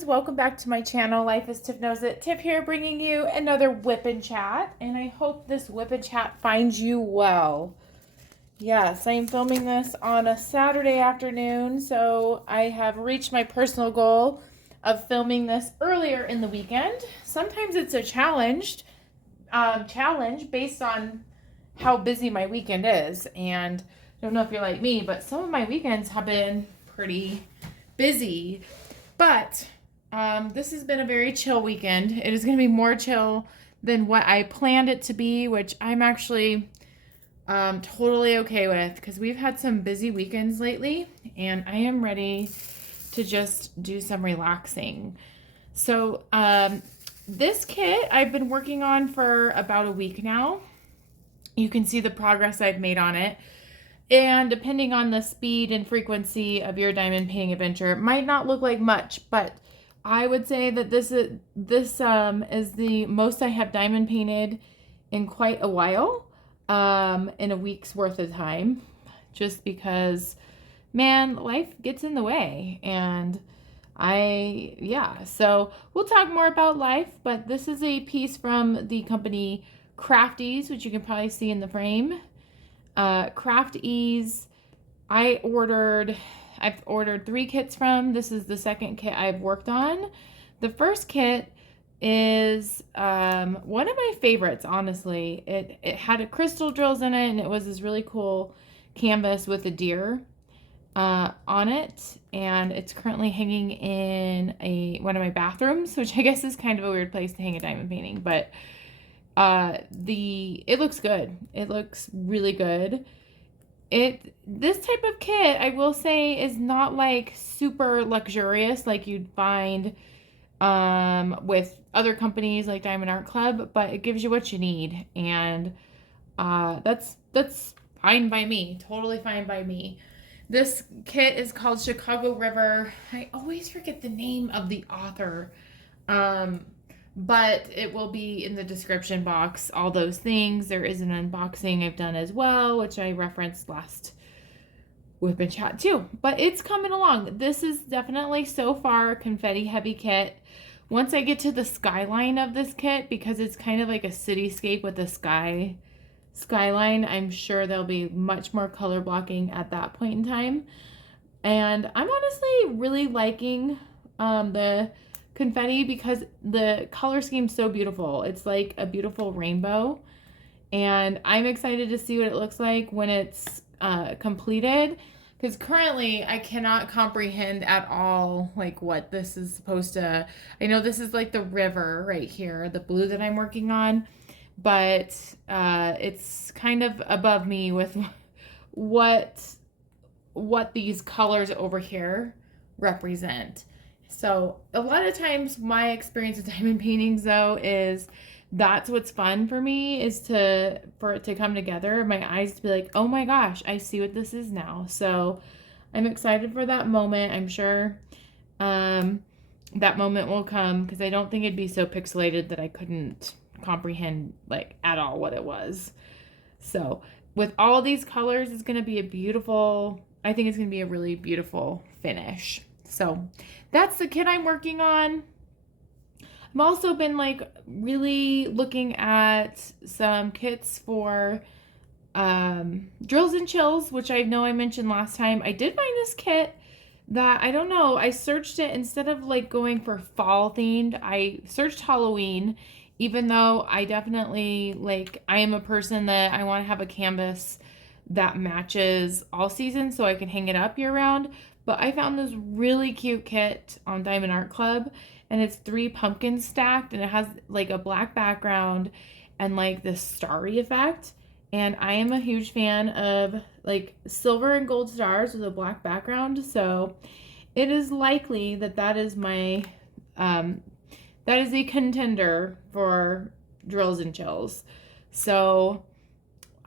friends, welcome back to my channel. Life as Tiff Knows It. Tiff here bringing you another WIP and Chat, and I hope this WIP and Chat finds you well. Yes, I'm filming this on a Saturday afternoon, so I have reached my personal goal of filming this earlier in the weekend. Sometimes it's a challenge based on how busy my weekend is, and I don't know if you're like me, but some of my weekends have been pretty busy. But this has been a very chill weekend. It is going to be more chill than what I planned it to be, which I'm actually totally okay with because we've had some busy weekends lately and I am ready to just do some relaxing. So this kit I've been working on for about a week now. You can see the progress I've made on it. And depending on the speed and frequency of your diamond painting adventure, it might not look like much, but I would say that this is the most I have diamond painted in quite a while, in a week's worth of time, just because, man, life gets in the way. And so we'll talk more about life, but this is a piece from the company Crafties, which you can probably see in the frame. Craft Ease, I've ordered 3 kits from. This is the second kit I've worked on. The first kit is one of my favorites, honestly. It had a crystal drills in it, and it was this really cool canvas with a deer on it, and it's currently hanging in one of my bathrooms, which I guess is kind of a weird place to hang a diamond painting, but it looks good. It looks really good. This type of kit, I will say, is not like super luxurious like you'd find with other companies like Diamond Art Club, but it gives you what you need, and that's fine by me. Totally fine by me. This kit is called Chicago River. I always forget the name of the author. But it will be in the description box, all those things. There is an unboxing I've done as well, which I referenced last WIP and Chat too. But it's coming along. This is definitely so far a confetti heavy kit. Once I get to the skyline of this kit, because it's kind of like a cityscape with a skyline, I'm sure there'll be much more color blocking at that point in time. And I'm honestly really liking the confetti because the color scheme's so beautiful. It's like a beautiful rainbow, and I'm excited to see what it looks like when it's completed, because currently I cannot comprehend at all like what this is supposed to. I know this is like the river right here, the blue that I'm working on, but it's kind of above me with what these colors over here represent. So a lot of times my experience with diamond paintings, though, is that's what's fun for me, is for it to come together, my eyes to be like, oh my gosh, I see what this is now. So I'm excited for that moment. I'm sure that moment will come, because I don't think it'd be so pixelated that I couldn't comprehend like at all what it was. So with all these colors, it's going to be I think it's going to be a really beautiful finish. So that's the kit I'm working on. I've also been like really looking at some kits for drills and chills, which I know I mentioned last time. I did find this kit that, I don't know, I searched it instead of like going for fall themed. I searched Halloween, even though I definitely I am a person that I want to have a canvas that matches all seasons so I can hang it up year round. But I found this really cute kit on Diamond Art Club, and it's 3 pumpkins stacked, and it has like a black background and like this starry effect. And I am a huge fan of like silver and gold stars with a black background, so it is likely that is my that is a contender for drills and chills. So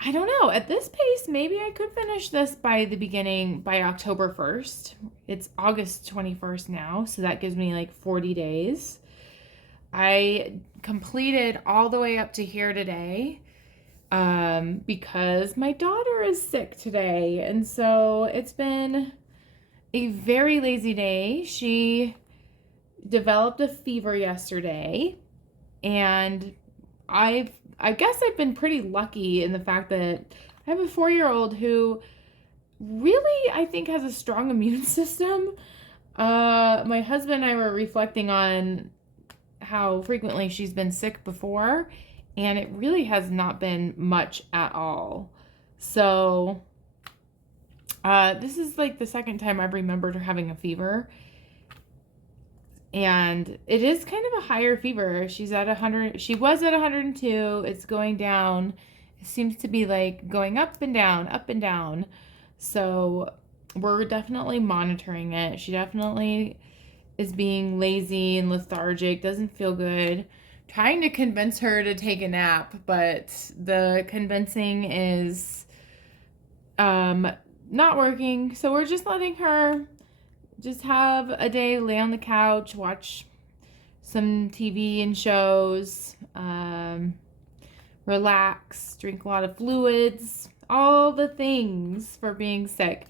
I don't know. At this pace, maybe I could finish this by October 1st. It's August 21st now, so that gives me like 40 days. I completed all the way up to here today because my daughter is sick today, and so it's been a very lazy day. She developed a fever yesterday, and I guess I've been pretty lucky in the fact that I have a 4-year-old who really, I think, has a strong immune system. My husband and I were reflecting on how frequently she's been sick before, and it really has not been much at all. So, this is like the second time I've remembered her having a fever. And it is kind of a higher fever. She's at 100. She was at 102. It's going down. It seems to be like going up and down, up and down. So we're definitely monitoring it. She definitely is being lazy and lethargic, doesn't feel good. Trying to convince her to take a nap, but the convincing is not working. So we're just letting her just have a day, lay on the couch, watch some TV and shows, relax, drink a lot of fluids, all the things for being sick.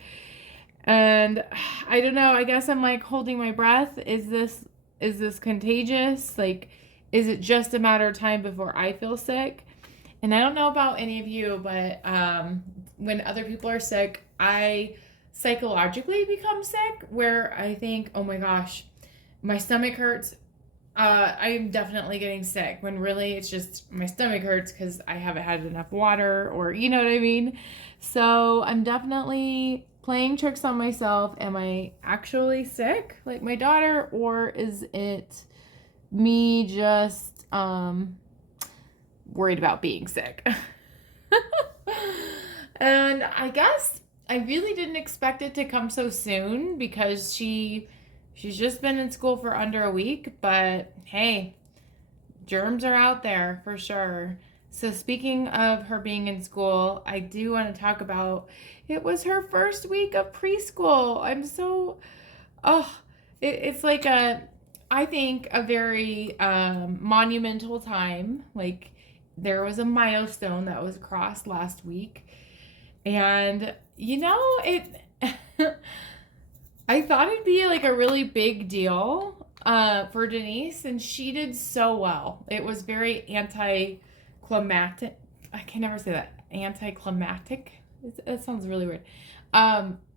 And I don't know, I guess I'm like holding my breath. Is this contagious? Like, is it just a matter of time before I feel sick? And I don't know about any of you, but when other people are sick, I psychologically become sick, where I think, oh my gosh, my stomach hurts. I'm definitely getting sick, when really it's just my stomach hurts because I haven't had enough water, or you know what I mean? So I'm definitely playing tricks on myself. Am I actually sick like my daughter, or is it me just worried about being sick? And I guess I really didn't expect it to come so soon, because she's just been in school for under a week, but hey, germs are out there for sure. So speaking of her being in school, I do want to talk about, it was her first week of preschool. I'm so, it's like I think a very monumental time. Like, there was a milestone that was crossed last week. And, you know, I thought it'd be like a really big deal for Denise, and she did so well. It was very anticlimactic. I can never say that. Anticlimactic? That sounds really weird.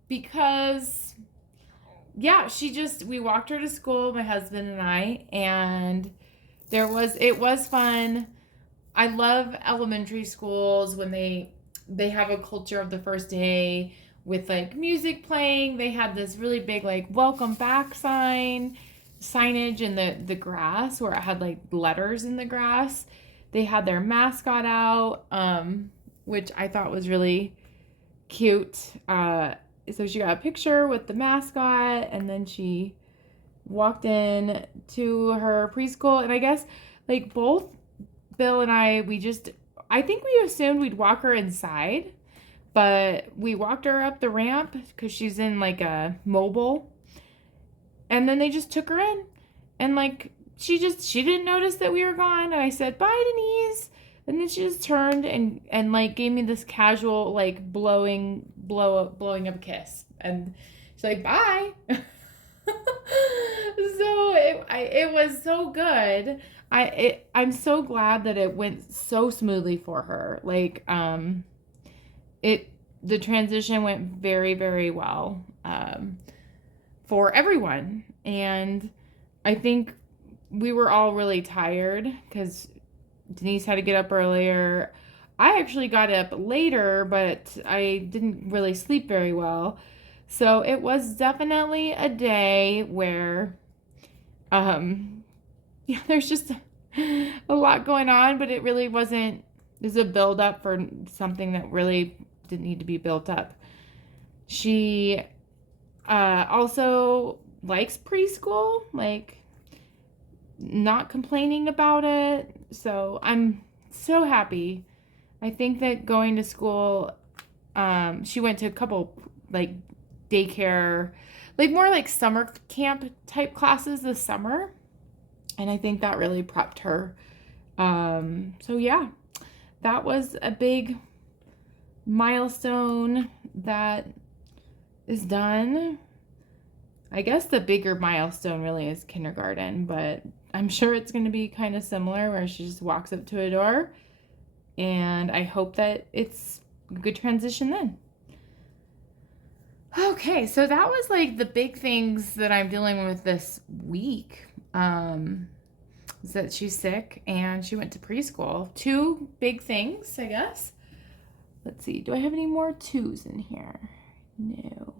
Because, yeah, we walked her to school, my husband and I, and it was fun. I love elementary schools when they have a culture of the first day with like music playing. They had this really big like welcome back signage in the grass, where it had like letters in the grass. They had their mascot out, which I thought was really cute. So she got a picture with the mascot, and then she walked in to her preschool. And I guess like both Bill and I think we assumed we'd walk her inside, but we walked her up the ramp because she's in like a mobile, and then they just took her in, and like she didn't notice that we were gone. And I said, bye, Denise, and then she just turned and like gave me this casual like blowing up a kiss, and she's like, bye. So it was so good. I'm so glad that it went so smoothly for her. Like, the transition went very, very well, for everyone. And I think we were all really tired because Denise had to get up earlier. I actually got up later, but I didn't really sleep very well. So it was definitely a day where, there's just a lot going on, but it really wasn't, there's a build up for something that really didn't need to be built up. She also likes preschool, like not complaining about it. So I'm so happy. I think that going to school, she went to a couple like daycare, like more like summer camp type classes this summer. And I think that really prepped her. So yeah, that was a big milestone that is done. I guess the bigger milestone really is kindergarten, but I'm sure it's going to be kind of similar where she just walks up to a door, and I hope that it's a good transition then. Okay, so that was like the big things that I'm dealing with this week. Is that she's sick and she went to preschool. Two big things, I guess. Let's see, do I have any more twos in here? No.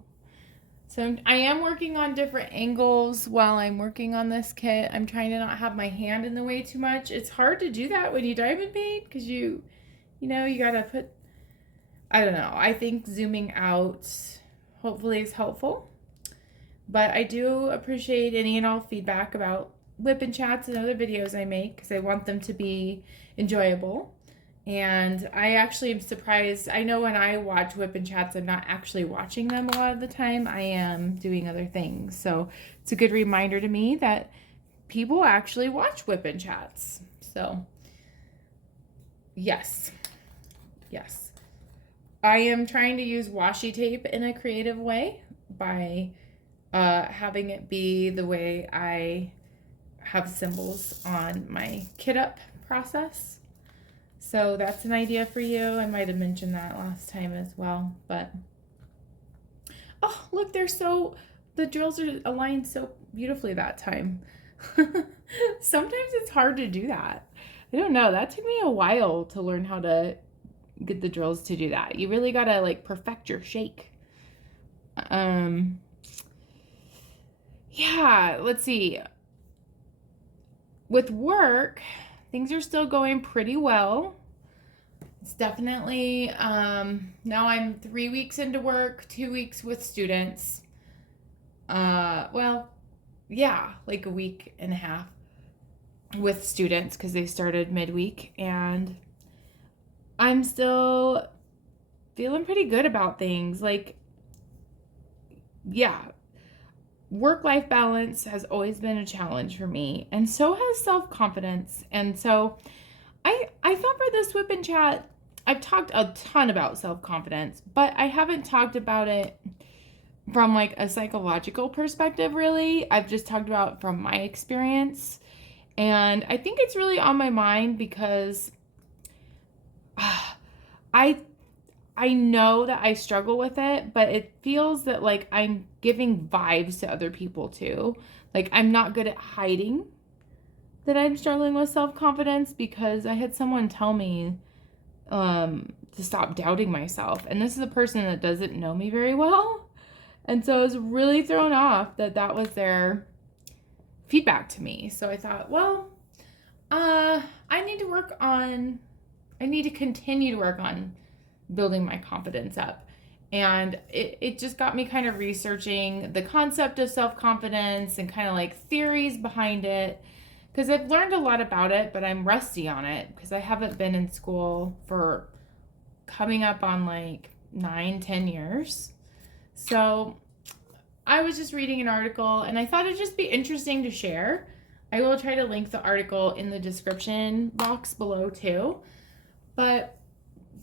So I am working on different angles while I'm working on this kit. I'm trying to not have my hand in the way too much. It's hard to do that when you diamond paint because you gotta put, I don't know. I think zooming out hopefully is helpful. But I do appreciate any and all feedback about WIP and chats and other videos I make because I want them to be enjoyable. And I actually am surprised. I know when I watch WIP and chats, I'm not actually watching them a lot of the time. I am doing other things. So it's a good reminder to me that people actually watch WIP and chats. So yes. I am trying to use washi tape in a creative way by having it be the way I have symbols on my kit up process. So that's an idea for you. I might have mentioned that last time as well, but oh, look, the drills are aligned so beautifully that time. Sometimes it's hard to do that. I don't know. That took me a while to learn how to get the drills to do that. You really got to like perfect your shake. Yeah, let's see. With work, things are still going pretty well. It's definitely, now I'm 3 weeks into work, 2 weeks with students. Well, yeah, like a week and a half with students because they started midweek, and I'm still feeling pretty good about things. Like, yeah, work-life balance has always been a challenge for me, and so has self-confidence. And so I thought for this WIP and chat, I've talked a ton about self-confidence, but I haven't talked about it from like a psychological perspective, really. I've just talked about it from my experience. And I think it's really on my mind because I know that I struggle with it, but it feels that like I'm giving vibes to other people too. Like I'm not good at hiding that I'm struggling with self-confidence because I had someone tell me to stop doubting myself. And this is a person that doesn't know me very well. And so I was really thrown off that that was their feedback to me. So I thought, well, I need to continue to work on building my confidence up. And it just got me kind of researching the concept of self-confidence and kind of like theories behind it. Because I've learned a lot about it, but I'm rusty on it because I haven't been in school for coming up on like 9-10 years. So I was just reading an article and I thought it'd just be interesting to share. I will try to link the article in the description box below too. But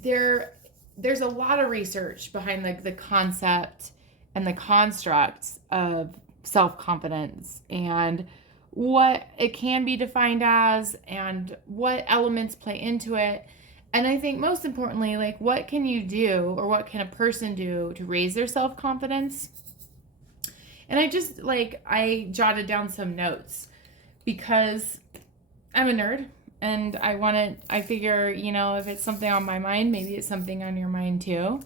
there's a lot of research behind like the concept and the constructs of self-confidence and what it can be defined as and what elements play into it. And I think most importantly, like what can you do or what can a person do to raise their self-confidence? And I jotted down some notes because I'm a nerd. And I figure, if it's something on my mind, maybe it's something on your mind too.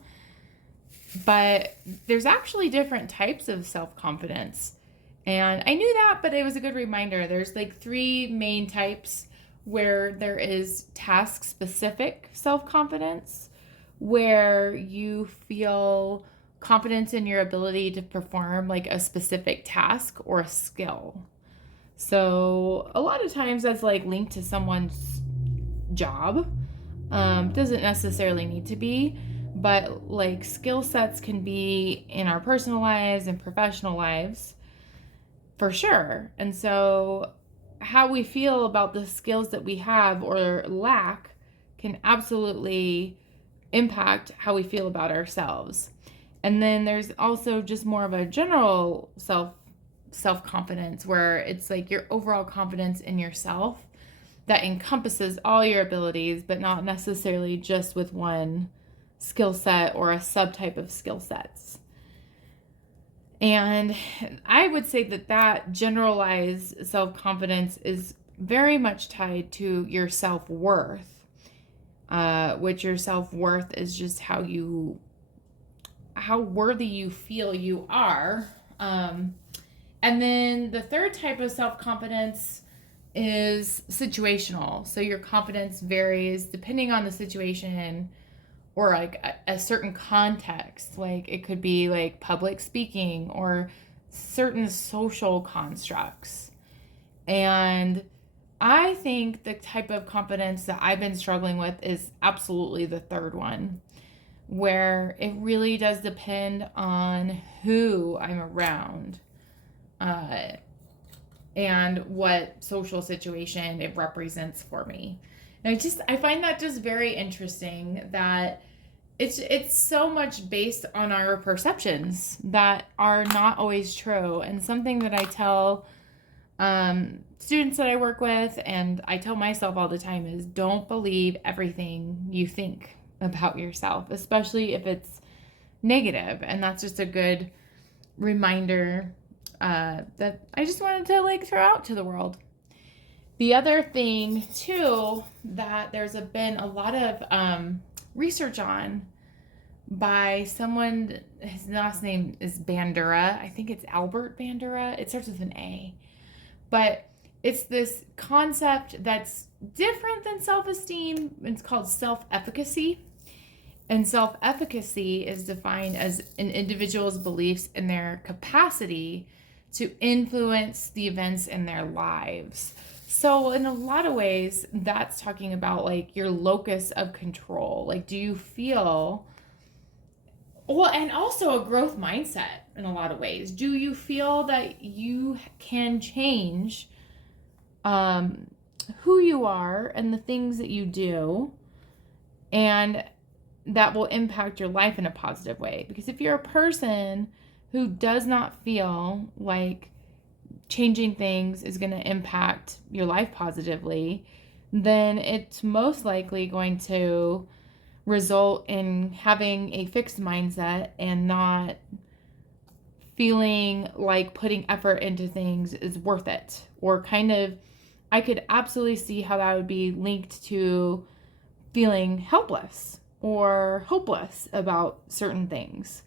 But there's actually different types of self-confidence. And I knew that, but it was a good reminder. There's like 3 main types where there is task-specific self-confidence, where you feel confidence in your ability to perform like a specific task or a skill. So a lot of times that's like linked to someone's job. Doesn't necessarily need to be, but like skill sets can be in our personal lives and professional lives for sure. And so how we feel about the skills that we have or lack can absolutely impact how we feel about ourselves. And then there's also just more of a general self-confidence, where it's like your overall confidence in yourself that encompasses all your abilities, but not necessarily just with one skill set or a subtype of skill sets. And I would say that generalized self-confidence is very much tied to your self-worth, which your self-worth is just how worthy you feel you are. And then the third type of self-confidence is situational. So your confidence varies depending on the situation or like a certain context. Like it could be like public speaking or certain social constructs. And I think the type of confidence that I've been struggling with is absolutely the third one, where it really does depend on who I'm around, and what social situation it represents for me. And I find that just very interesting that it's so much based on our perceptions that are not always true. And something that I tell students that I work with, and I tell myself all the time, is don't believe everything you think about yourself, especially if it's negative. And that's just a good reminder that I just wanted to like throw out to the world. The other thing too that been a lot of research on by someone, his last name is Bandura. I think it's Albert Bandura. It starts with an A. But it's this concept that's different than self-esteem. It's called self-efficacy. And self-efficacy is defined as an individual's beliefs in their capacity to influence the events in their lives. So in a lot of ways, that's talking about like your locus of control. Like, do you feel, well, and also a growth mindset in a lot of ways. Do you feel that you can change who you are and the things that you do, and that will impact your life in a positive way? Because if you're a person who does not feel like changing things is going to impact your life positively, then it's most likely going to result in having a fixed mindset and not feeling like putting effort into things is worth it. Or kind of, I could absolutely see how that would be linked to feeling helpless or hopeless about certain things.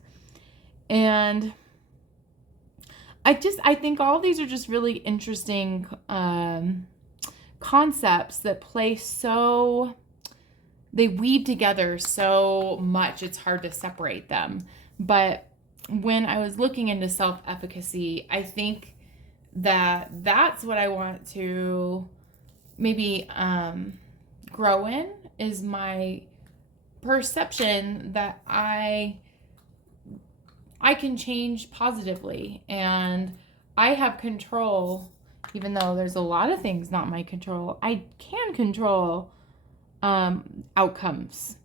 And I think all of these are just really interesting concepts that they weave together so much, it's hard to separate them. But when I was looking into self-efficacy, I think that's what I want to maybe grow in, is my perception that I can change positively, and I have control. Even though there's a lot of things not my control, I can control outcomes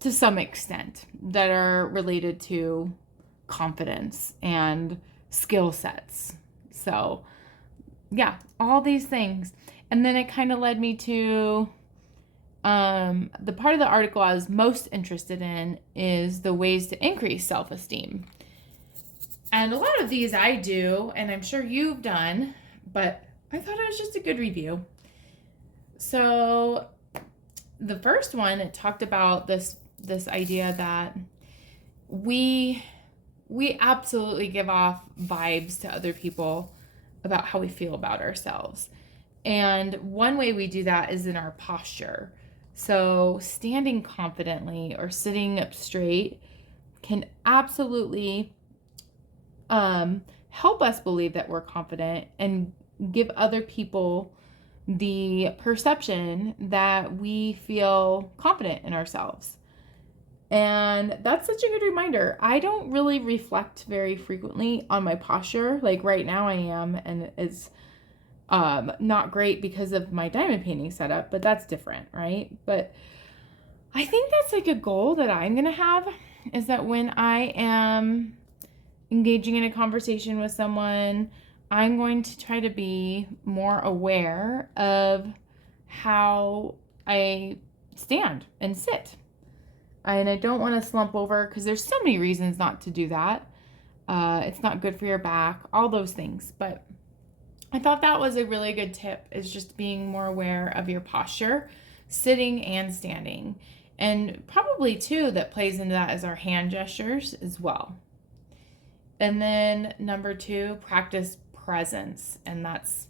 to some extent that are related to confidence and skill sets. So yeah, all these things. And then it kind of led me to the part of the article I was most interested in is the ways to increase self-esteem. And a lot of these I do, and I'm sure you've done, but I thought it was just a good review. So the first one, it talked about this idea that we absolutely give off vibes to other people about how we feel about ourselves. And one way we do that is in our posture. So standing confidently or sitting up straight can absolutely help us believe that we're confident and give other people the perception that we feel confident in ourselves. And that's such a good reminder. I don't really reflect very frequently on my posture. Like right now I am, and it's not great because of my diamond painting setup, but that's different, right? But I think that's like a goal that I'm going to have, is that when I am engaging in a conversation with someone, I'm going to try to be more aware of how I stand and sit. And I don't want to slump over because there's so many reasons not to do that. It's not good for your back, all those things. But I thought that was a really good tip, is just being more aware of your posture, sitting and standing. And probably too, that plays into that is our hand gestures as well. And then number 2, practice presence. And that's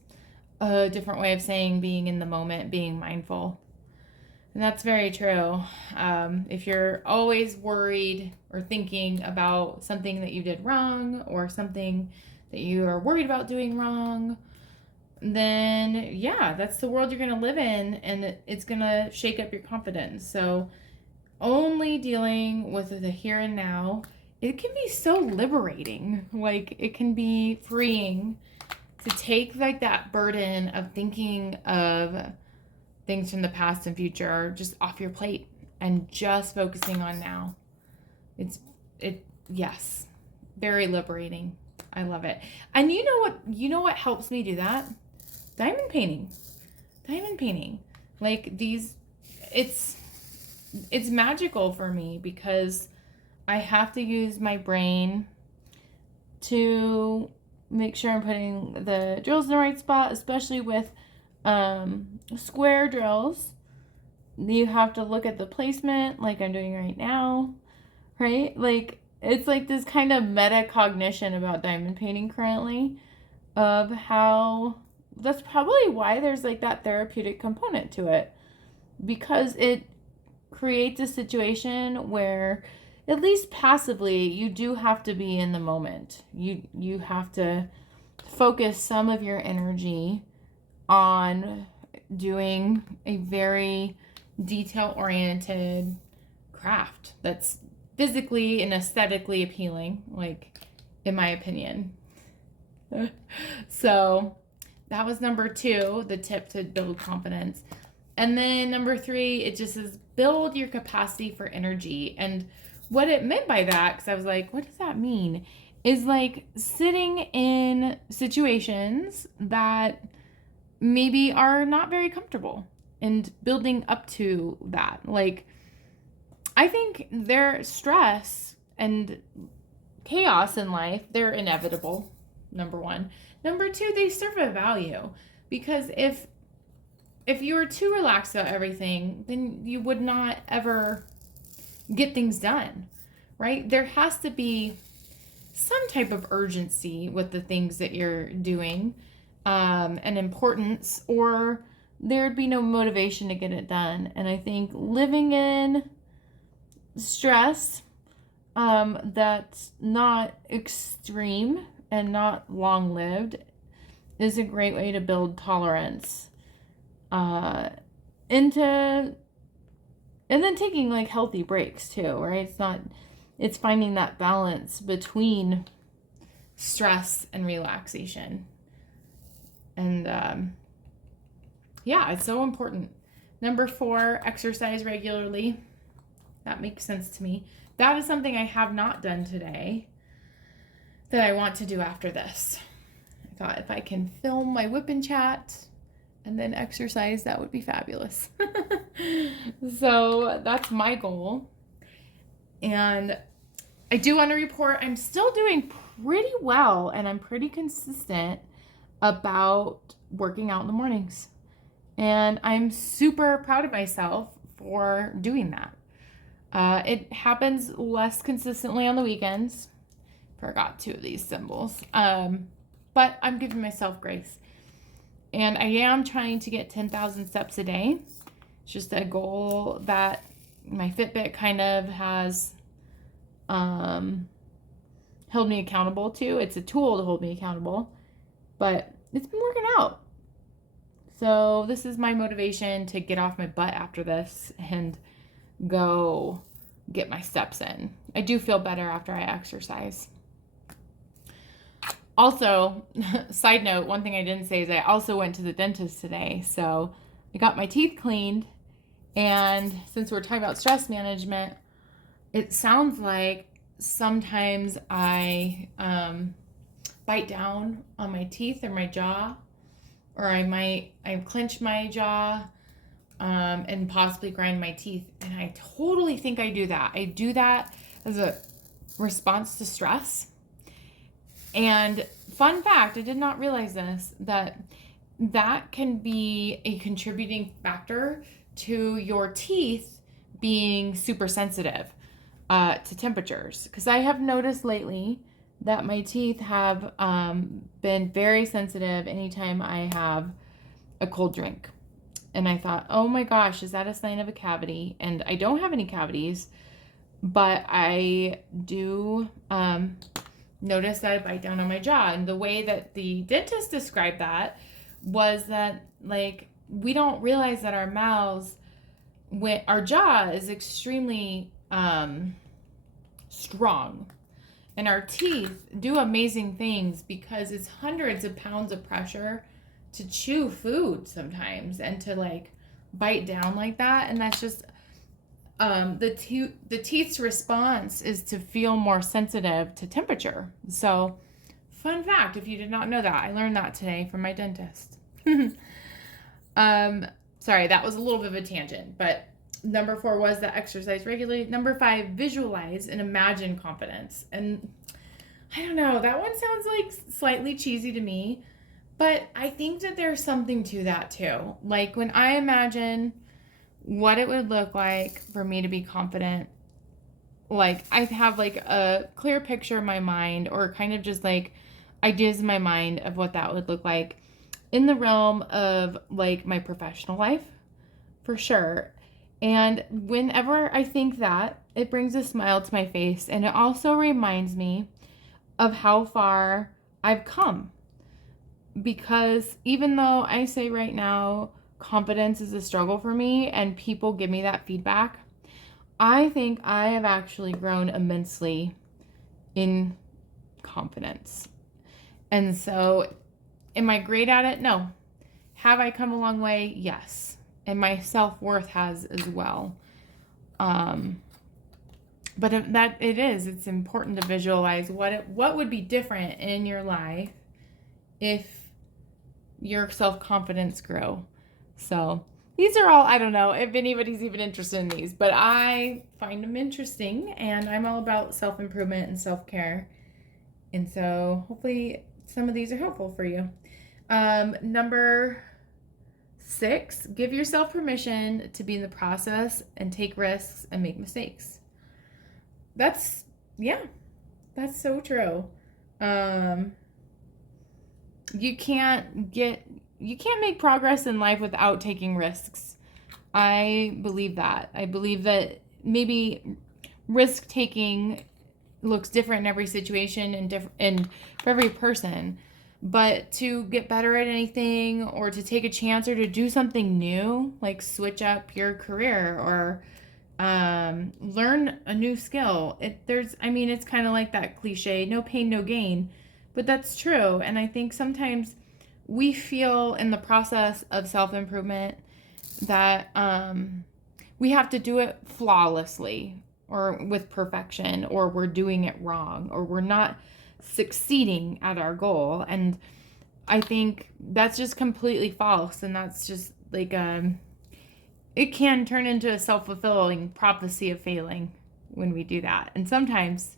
a different way of saying being in the moment, being mindful. And that's very true. If you're always worried or thinking about something that you did wrong or something that you are worried about doing wrong, then yeah, that's the world you're going to live in, and it's going to shake up your confidence. So only dealing with the here and now, it can be so liberating. Like, it can be freeing to take like that burden of thinking of things from the past and future just off your plate and just focusing on now. Yes, very liberating. I love it. And you know what helps me do that? Diamond painting. Like it's magical for me because I have to use my brain to make sure I'm putting the drills in the right spot, especially with square drills. You have to look at the placement like I'm doing right now, right? Like, it's like this kind of metacognition about diamond painting currently, of how that's probably why there's like that therapeutic component to it, because it creates a situation where at least passively you do have to be in the moment. You have to focus some of your energy on doing a very detail-oriented craft that's physically and aesthetically appealing, like, in my opinion. So that was number 2, the tip to build confidence. And then number 3, it just says build your capacity for energy. And what it meant by that, because I was like, what does that mean? Is like sitting in situations that maybe are not very comfortable and building up to that. Like, I think their stress and chaos in life, they're inevitable, number 1. Number 2, they serve a value, because if you were too relaxed about everything, then you would not ever get things done, right? There has to be some type of urgency with the things that you're doing, and importance, or there'd be no motivation to get it done. And I think living in stress that's not extreme and not long-lived is a great way to build tolerance into, and then taking like healthy breaks too, right? It's finding that balance between stress and relaxation. And yeah, it's so important. Number 4, exercise regularly. That makes sense to me. That is something I have not done today that I want to do after this. I thought if I can film my WIP and chat and then exercise, that would be fabulous. So that's my goal. And I do want to report I'm still doing pretty well, and I'm pretty consistent about working out in the mornings. And I'm super proud of myself for doing that. It happens less consistently on the weekends. Forgot 2 of these symbols. But I'm giving myself grace. And I am trying to get 10,000 steps a day. It's just a goal that my Fitbit kind of has held me accountable to. It's a tool to hold me accountable, but it's been working out. So this is my motivation to get off my butt after this and go get my steps in. I do feel better after I exercise. Also, side note, one thing I didn't say is I also went to the dentist today. So I got my teeth cleaned, and since we're talking about stress management, it sounds like sometimes I bite down on my teeth or my jaw, or I clench my jaw and possibly grind my teeth. And I totally think I do that. I do that as a response to stress. And fun fact, I did not realize this, that can be a contributing factor to your teeth being super sensitive to temperatures. Because I have noticed lately that my teeth have been very sensitive anytime I have a cold drink. And I thought, oh my gosh, is that a sign of a cavity? And I don't have any cavities, but I do notice that I bite down on my jaw. And the way that the dentist described that was that, like, we don't realize that our mouths, when our jaw is extremely strong, and our teeth do amazing things because it's hundreds of pounds of pressure to chew food sometimes and to like bite down like that. And that's just the teeth's response is to feel more sensitive to temperature. So fun fact, if you did not know that, I learned that today from my dentist. Sorry, that was a little bit of a tangent, but number 4 was the exercise regularly. Number 5, visualize and imagine confidence. And I don't know, that one sounds like slightly cheesy to me, but I think that there's something to that too. Like when I imagine what it would look like for me to be confident, like I have like a clear picture in my mind, or kind of just like ideas in my mind of what that would look like in the realm of like my professional life, for sure. And whenever I think that, it brings a smile to my face, and it also reminds me of how far I've come. Because even though I say right now confidence is a struggle for me and people give me that feedback, I think I have actually grown immensely in confidence. And so, am I great at it? No. Have I come a long way? Yes. And my self-worth has as well. But it's important to visualize what would be different in your life if your self-confidence grew. So these are all, I don't know if anybody's even interested in these, but I find them interesting, and I'm all about self-improvement and self-care. And so hopefully some of these are helpful for you. Number 6, give yourself permission to be in the process and take risks and make mistakes. That's so true. You can't make progress in life without taking risks. I believe that. I believe that maybe risk taking looks different in every situation and for every person. But to get better at anything, or to take a chance, or to do something new, like switch up your career or learn a new skill. It's kind of like that cliche, no pain, no gain. But that's true. And I think sometimes we feel in the process of self-improvement that we have to do it flawlessly or with perfection, or we're doing it wrong, or we're not succeeding at our goal. And I think that's just completely false. And that's just like it can turn into a self-fulfilling prophecy of failing when we do that. And sometimes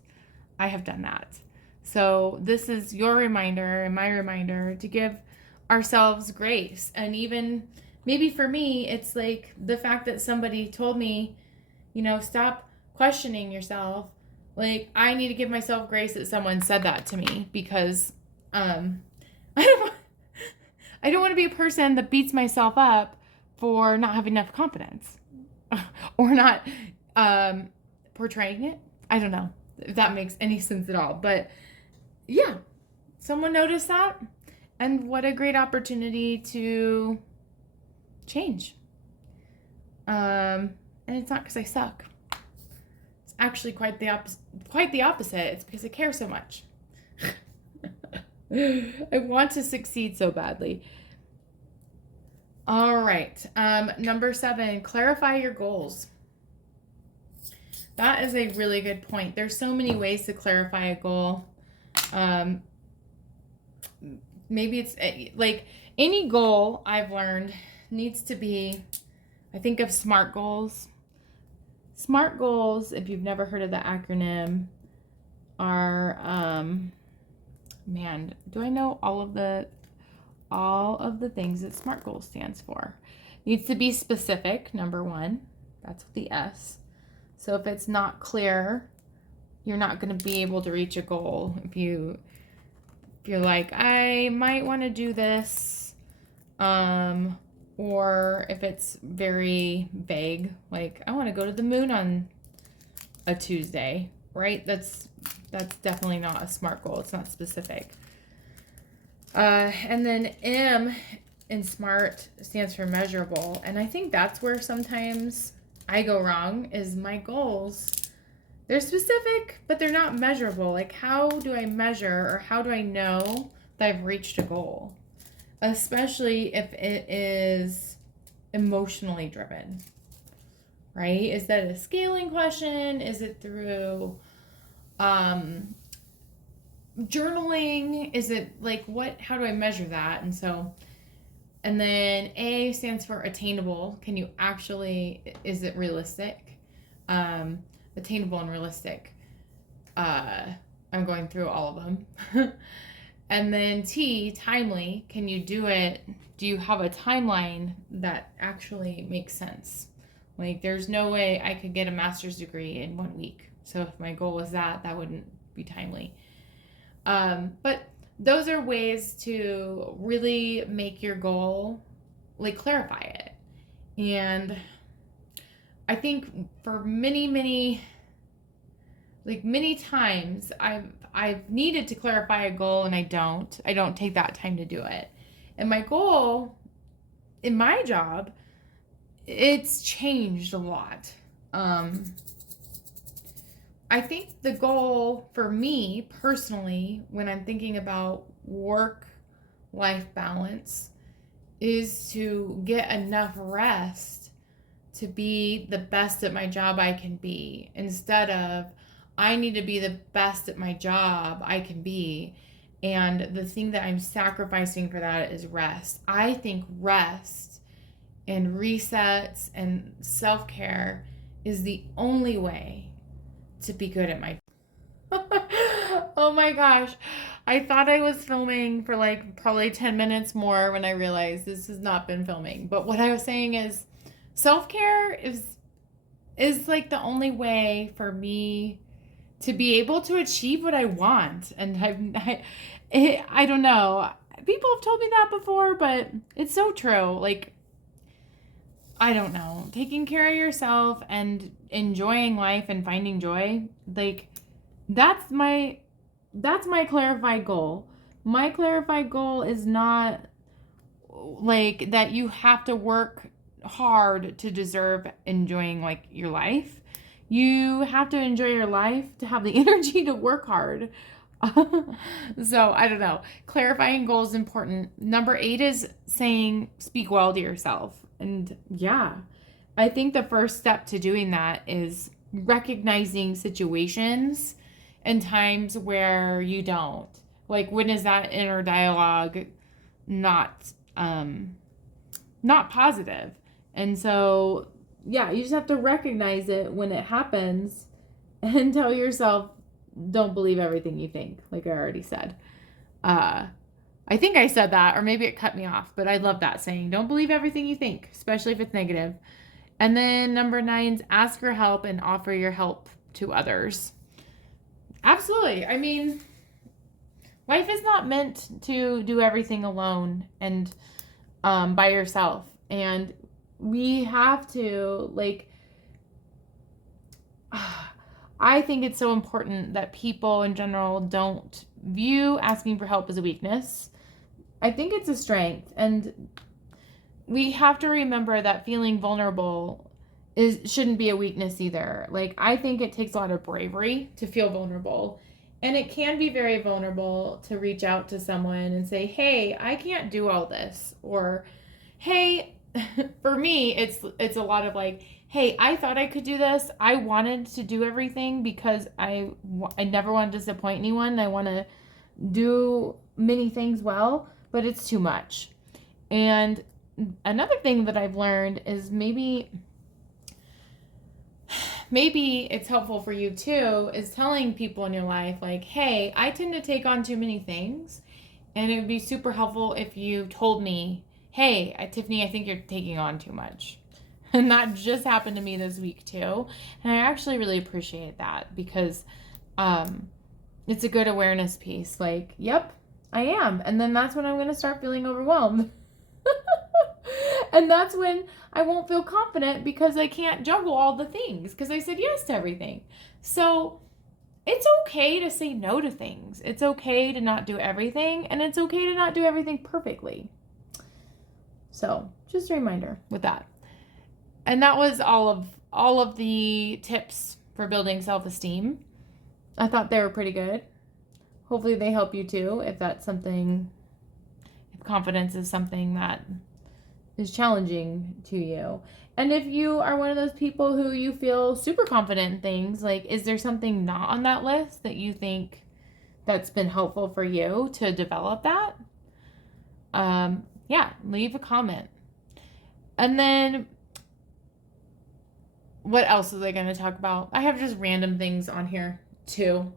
I have done that. So this is your reminder and my reminder to give ourselves grace. And even maybe for me, it's like the fact that somebody told me, stop questioning yourself. Like, I need to give myself grace that someone said that to me, because I don't want to be a person that beats myself up for not having enough confidence or not portraying it. I don't know if that makes any sense at all. But yeah, someone noticed that, and what a great opportunity to change. And it's not because I suck. It's actually quite the opposite. It's because I care so much. I want to succeed so badly. All right. Number 7, clarify your goals. That is a really good point. There's so many ways to clarify a goal. Maybe it's like any goal I've learned needs to be, I think of SMART goals. SMART goals, if you've never heard of the acronym, are, man, do I know all of the things that SMART goals stands for? Needs to be specific, number one. That's the S. So if it's not clear, you're not going to be able to reach a goal. If you're like, I might want to do this, or if it's very vague, like I want to go to the moon on a Tuesday, right? That's definitely not a SMART goal. It's not specific. And then M in SMART stands for measurable. And I think that's where sometimes I go wrong, is my goals, they're specific, but they're not measurable. Like, how do I measure, or how do I know that I've reached a goal? Especially if it is emotionally driven, right? Is that a scaling question? Is it through journaling? Is it like, how do I measure that? And then A stands for attainable. Can you actually, is it realistic? Attainable and realistic. I'm going through all of them. And then T, timely. Can you do it? Do you have a timeline that actually makes sense? Like, there's no way I could get a master's degree in 1 week. So if my goal was that wouldn't be timely. But those are ways to really make your goal, like, clarify it. And I think for many times I've needed to clarify a goal, and I don't take that time to do it. And my goal in my job, it's changed a lot. I think the goal for me personally, when I'm thinking about work-life balance, is to get enough rest to be the best at my job I can be, instead of I need to be the best at my job I can be, and the thing that I'm sacrificing for that is rest. I think rest and resets and self-care is the only way to be good at my oh my gosh, I thought I was filming for like probably 10 minutes more when I realized this has not been filming. But what I was saying is, self-care is like the only way for me to be able to achieve what I want. And I don't know, people have told me that before, but it's so true. Like, I don't know, taking care of yourself and enjoying life and finding joy, like, that's my clarified goal. My clarified goal is not like that you have to work hard to deserve enjoying, like, your life. You have to enjoy your life to have the energy to work hard. So I don't know, clarifying goals is important. Number 8 is saying, speak well to yourself. And yeah, I think the first step to doing that is recognizing situations and times where you don't. Like, when is that inner dialogue not positive? And so, yeah, you just have to recognize it when it happens and tell yourself, don't believe everything you think, like I already said. I think I said that, or maybe it cut me off, but I love that saying. Don't believe everything you think, especially if it's negative. And then number 9 is ask for help and offer your help to others. Absolutely. I mean, life is not meant to do everything alone and by yourself. And we have to, like, I think it's so important that people in general don't view asking for help as a weakness. I think it's a strength, and we have to remember that feeling vulnerable shouldn't be a weakness either. Like, I think it takes a lot of bravery to feel vulnerable, and it can be very vulnerable to reach out to someone and say, hey, I can't do all this, or hey, for me, it's a lot of like, hey, I thought I could do this. I wanted to do everything because I never want to disappoint anyone. I want to do many things well, but it's too much. And another thing that I've learned is maybe it's helpful for you too, is telling people in your life like, hey, I tend to take on too many things, and it would be super helpful if you told me, hey, Tiffany, I think you're taking on too much. And that just happened to me this week too. And I actually really appreciate that because it's a good awareness piece. Like, yep, I am. And then that's when I'm going to start feeling overwhelmed. And that's when I won't feel confident because I can't juggle all the things because I said yes to everything. So it's okay to say no to things. It's okay to not do everything, and it's okay to not do everything perfectly. So just a reminder with that. And that was all of the tips for building self-esteem. I thought they were pretty good. Hopefully they help you too if confidence is something that is challenging to you. And if you are one of those people who you feel super confident in things, like, is there something not on that list that you think that's been helpful for you to develop that? Yeah, leave a comment. And then what else was I going to talk about? I have just random things on here too.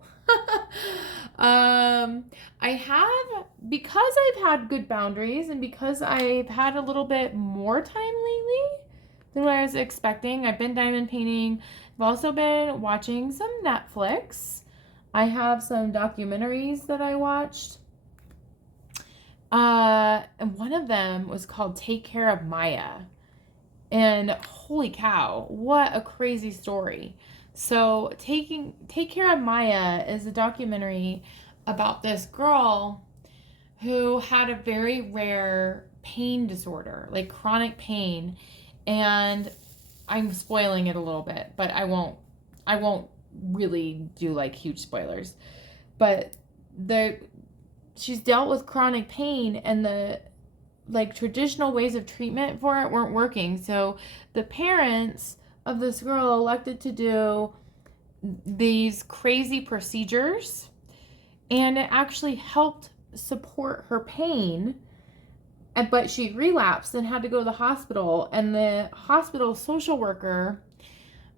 Because I've had good boundaries and because I've had a little bit more time lately than what I was expecting, I've been diamond painting. I've also been watching some Netflix. I have some documentaries that I watched. And one of them was called Take Care of Maya. And holy cow, what a crazy story. So Take Care of Maya is a documentary about this girl who had a very rare pain disorder, like chronic pain. And I'm spoiling it a little bit, but I won't really do like huge spoilers. But she's dealt with chronic pain, and the like traditional ways of treatment for it weren't working. So the parents of this girl elected to do these crazy procedures, and it actually helped support her pain. But she relapsed and had to go to the hospital, and the hospital social worker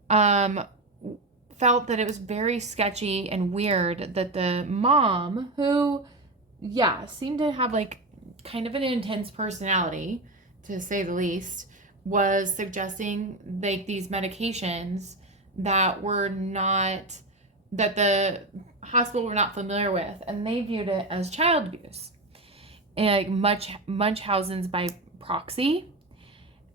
felt that it was very sketchy and weird that the mom, who seemed to have like kind of an intense personality, to say the least, was suggesting like these medications that the hospital were not familiar with, and they viewed it as child abuse and like Munchausen's by proxy.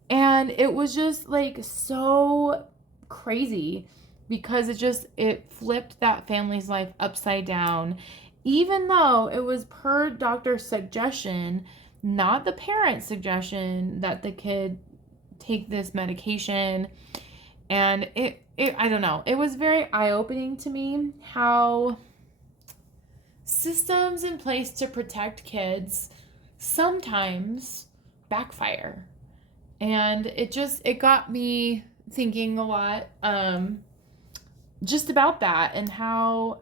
And it was just like so crazy because it flipped that family's life upside down, even though it was per doctor's suggestion, not the parent's suggestion, that the kid take this medication. And it I don't know, it was very eye-opening to me how systems in place to protect kids sometimes backfire. And it got me thinking a lot just about that, and how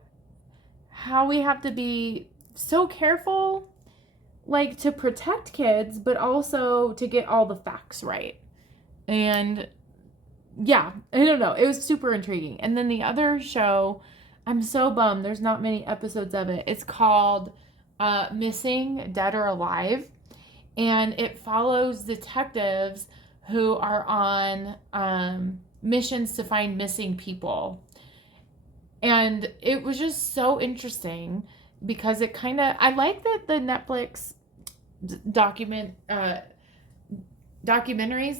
we have to be so careful, like, to protect kids, but also to get all the facts right. And yeah, I don't know, it was super intriguing. And then the other show, I'm so bummed there's not many episodes of it. It's called Missing, Dead or Alive, and it follows detectives who are on missions to find missing people. And it was just so interesting because it kind of, I like that the Netflix documentaries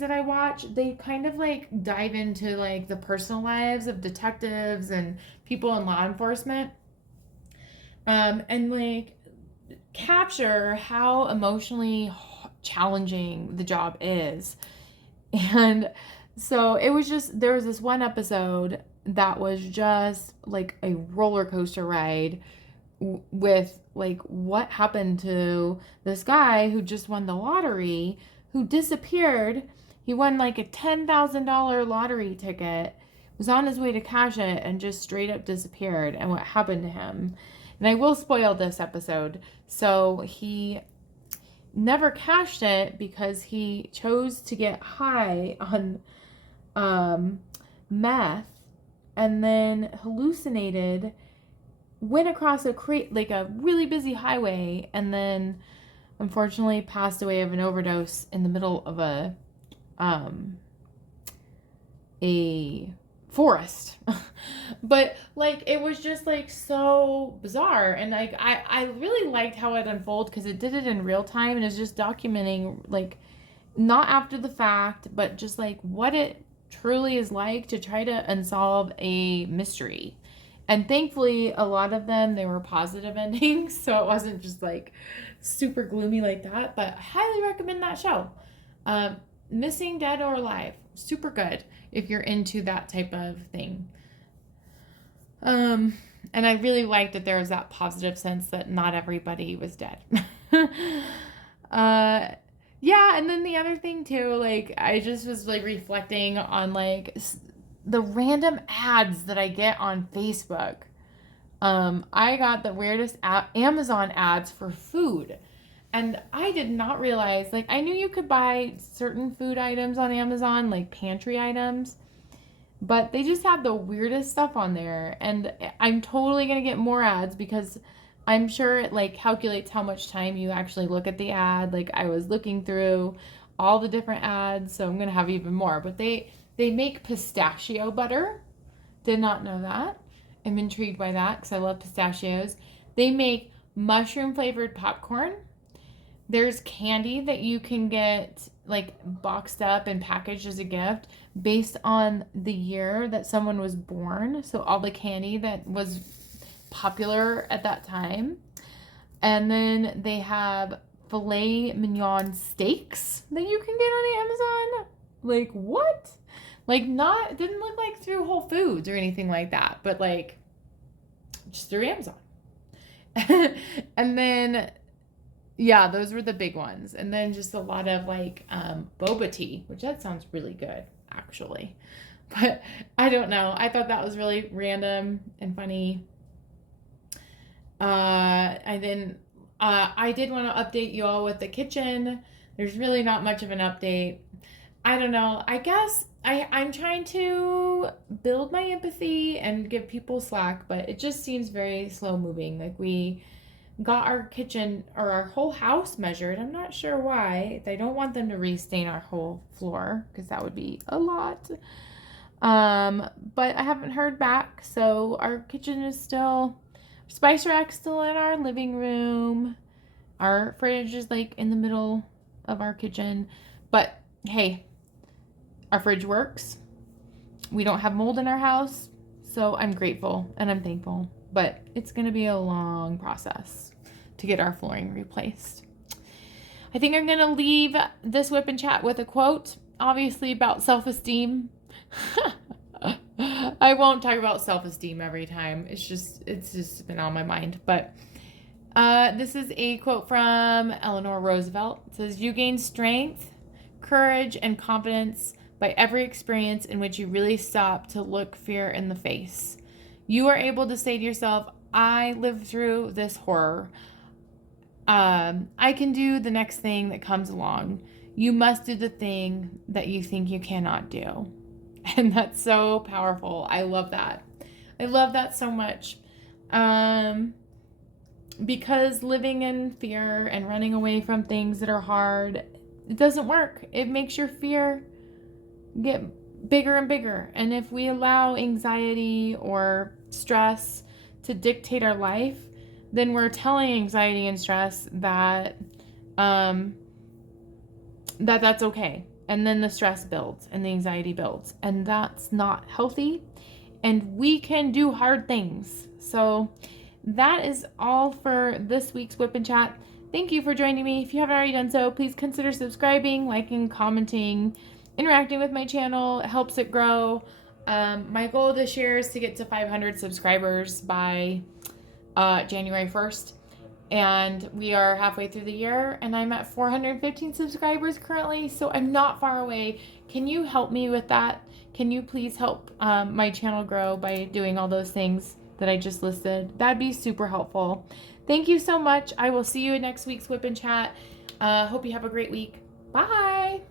that I watch, they kind of like dive into like the personal lives of detectives and people in law enforcement, and like capture how emotionally challenging the job is. And so it was just, there was this one episode that was just like a roller coaster ride with like what happened to this guy who just won the lottery, who disappeared. He won like a $10,000 lottery ticket, was on his way to cash it, and just straight up disappeared. And what happened to him? And I will spoil this episode. So he never cashed it because he chose to get high on meth, and then hallucinated, went across a really busy highway, and then unfortunately passed away of an overdose in the middle of a forest. But like, it was just like so bizarre, and like I really liked how it unfolded because it did it in real time, and it's just documenting, like, not after the fact, but just like what it truly is like to try to unsolve a mystery. And thankfully, a lot of them, they were positive endings, so it wasn't just like super gloomy like that. But I highly recommend that show. Missing, Dead or Alive, super good if you're into that type of thing. And I really liked that there was that positive sense that not everybody was dead. Yeah, and then the other thing too, like, I just was like reflecting on like the random ads that I get on Facebook. I got the weirdest Amazon ads for food. And I did not realize, like, I knew you could buy certain food items on Amazon, like pantry items, but they just had the weirdest stuff on there. And I'm totally going to get more ads because I'm sure it like calculates how much time you actually look at the ad. Like, I was looking through all the different ads, so I'm going to have even more. But they make pistachio butter. Did not know that. I'm intrigued by that because I love pistachios. They make mushroom flavored popcorn. There's candy that you can get like boxed up and packaged as a gift based on the year that someone was born. So all the candy that was popular at that time. And then they have filet mignon steaks that you can get on Amazon. Like, what? Like, not, didn't look like through Whole Foods or anything like that, but like just through Amazon. And then, yeah, those were the big ones. And then just a lot of like boba tea, which that sounds really good, actually. But I don't know. I thought that was really random and funny. I did want to update you all with the kitchen. There's really not much of an update. I don't know. I guess I'm trying to build my empathy and give people slack, but it just seems very slow moving. Like, we got our kitchen or our whole house measured. I'm not sure why. They don't want them to restain our whole floor because that would be a lot. But I haven't heard back. So our kitchen is still, spice rack's still in our living room. Our fridge is like in the middle of our kitchen. But hey, our fridge works. We don't have mold in our house. So I'm grateful and I'm thankful. But it's going to be a long process to get our flooring replaced. I think I'm going to leave this whip and chat with a quote, obviously about self-esteem. I won't talk about self-esteem every time. It's just been on my mind. But this is a quote from Eleanor Roosevelt. It says, "You gain strength, courage, and confidence by every experience in which you really stop to look fear in the face. You are able to say to yourself, I lived through this horror. I can do the next thing that comes along. You must do the thing that you think you cannot do." And that's so powerful. I love that. I love that so much. Because living in fear and running away from things that are hard, it doesn't work. It makes your fear get bigger and bigger. And if we allow anxiety or stress to dictate our life, then we're telling anxiety and stress that that's okay. And then the stress builds and the anxiety builds. And that's not healthy. And we can do hard things. So that is all for this week's Whip and Chat. Thank you for joining me. If you haven't already done so, please consider subscribing, liking, commenting, interacting with my channel. It helps it grow. My goal this year is to get to 500 subscribers by January 1st. And we are halfway through the year, and I'm at 415 subscribers currently, so I'm not far away. Can you help me with that? Can you please help my channel grow by doing all those things that I just listed? That'd be super helpful. Thank you so much. I will see you in next week's Whip and Chat. Hope you have a great week. Bye.